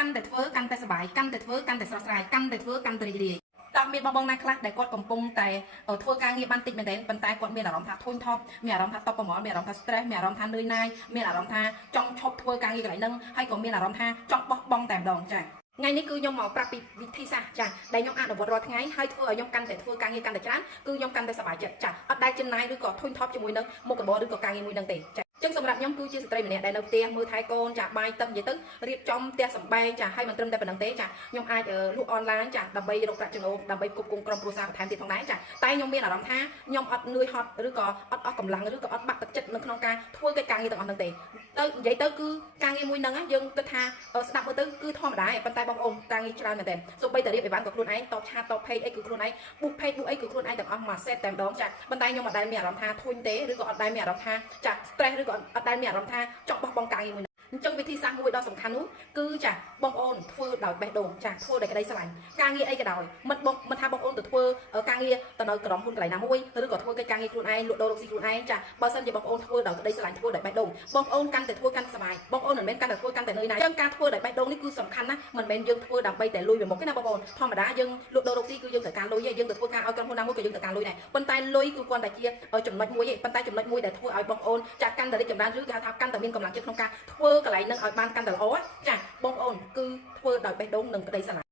កាន់តែធ្វើកាន់តែសប្បាយកាន់តែធ្វើកាន់តែស្រស់ស្រាយកាន់តែធ្វើកាន់តែរីករាយតើមានបងណាខ្លះដែលគាត់កំពុងតែធ្វើការងារបានតិចមែនទែនប៉ុន្តែគាត់មានអារម្មណ៍ថាធុញថប់មានអារម្មណ៍ថាតប់ប្រមល់មានអារម្មណ៍ថា stress មានអារម្មណ៍ថានឿយណាយមានអារម្មណ៍ថាចង់ឈប់ធ្វើការងារកន្លែងហ្នឹងហើយក៏មានអារម្មណ៍ថាចង់បោះបង់តែម្ដងចា៎ថ្ងៃនេះគឺខ្ញុំមកប្រាប់ពីវិធីសាស្ត្រចាដែលខ្ញុំអនុវត្តរាល់ថ្ងៃហើយធ្វើឲ្យខ្ញុំកាន់តែធ្វើការងារកាន់តែច្រើនគឺខ្ញុំកាន់តែសប្បាយចិត្តចាអត់ដែលចំណាយឬក៏ធុញថប់ជាមួយនឹងមុខរបរឬក៏ការងារមួយហ្នឹងទេចាចឹងសម្រាប់ខ្ញុំគឺជាស្ត្រីម្នាក់ដែលនៅផ្ទះមើលថែកូនចាបាយទឹកនិយាយទៅរៀបចំផ្ទះសម្បែងចាហើយមិនត្រឹមតែប៉ុណ្្នឹងទេចាខ្ញុំអាចលក់អនឡាញចាដើម្បីរកប្រាក់ចំណូលដើម្បីគ្រប់គ្រងក្រុមគ្រួសារបន្ថែមទៀតផងដែរចាតែខ្ញុំមានអារម្មណ៍ថាខ្ញុំអត់នឿយហត់ឬក៏អត់អស់កម្លាំងឬក៏អត់បាក់ទឹកចិត្តនៅក្នុងការធ្វើកិច្ចការងារទាំងអស់ហ្នឹងទេទៅនិយាយទៅគឺការងារមួយហ្នឹងយើងគិតថាស្ដាប់មើលទៅគឺធម្មតាប៉ុន្តែបងប្អូនការងារច្រើនមែនទែនសូម្បីតែរៀបអីវ៉ាន់ក៏ខ្លួនឯងតបឆាតតបពេកអីគឺខ្លួនឯងប៊ូសពេកប៊ូសអីគឺខ្លួនឯងទាំងអស់មួយសេតតែម្ដងចាប៉ុន្តែខ្ញុំអត់ដែលមានអារម្មណ៍ថាធុញទេឬក៏អត់ដែលមានអារម្មណ៍ថាចា stress ឬក៏អត់ដែលមានអារម្មណ៍ថាចង់បោះបង់ការងារមួយអញ្ចឹងវិធីសាស្ត្រមួយដ៏សំខាន់នោះគឺចាបងប្អូនធ្វើដោយបេះដូងចាធ្វើដោយក្តីស្រឡាញ់ការងារអីក៏ដោយមិនថាបងប្អូនទៅធ្វើការងារទៅនៅក្រុមហ៊ុនកន្លែងណាមួយឬក៏ធ្វើកិច្ចការងារខ្លួនឯងលក់ដូររកស៊ីខ្លួនឯងចាបើសិនជាបងប្អូនធ្វើដោយក្តីស្រឡាញ់ធ្វើដោយបេះដូងបងប្អូនកាន់តែធ្វើកាន់តែសប្បាយបងប្អូនមិនមែនកាន់តែធ្វើកាន់តែនឿយណាយអញ្ចឹងការធ្វើដោយបេះដូងនេះគឺសំខាន់ណាស់មិនមែនយើងធ្វើដើម្បីតែលុយវាមកទេណាបងប្អូនធម្មតាយើងលក់ដូររកស៊ីគឺយើងត្រូវការលុយឯងយើងទៅធ្វើការឲ្យក្រុមហ៊ុនណាមួយក៏យើងត្រូវការលុយដែរប៉ុន្តែលុយគឺគ្រាន់តែជាចំណុចមួយឯងប៉ុន្តែចំណុចមួយដែលធ្វើឲ្យបងប្អូនចាកាន់តែរីកចម្រើនឬគេថាកាន់តែមានកម្លាំងចិត្តក្នុងការធ្វើកន្លែងហ្នឹងឲ្យបានកាន់តែល្អចាបងប្អូនគឺធ្វើដោយបេះដូងនិងក្តីស្រឡាញ់